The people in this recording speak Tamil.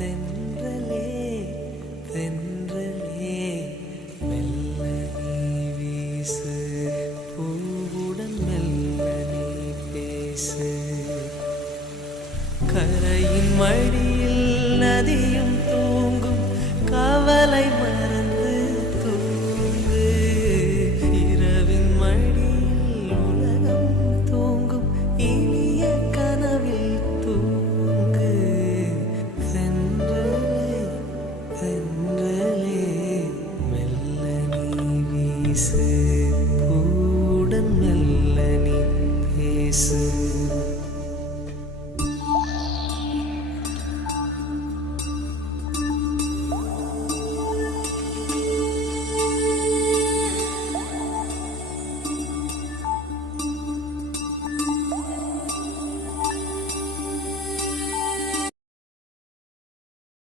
தென்றலே தென்றலே மெல்ல நீ வீசு, பூவுடன் மெல்ல நீ பேசு. கரையின் மடியில் நதியும் தூங்கும், கவலை மறந்து தூங்கு. இரவின் மடியில் உலகம் தூங்கும், இனிய கனவில் தூங்கு. தென்றலே தென்றலே மெல்ல நீ வீசு, பூவுடன் மெல்ல நீ பேசு.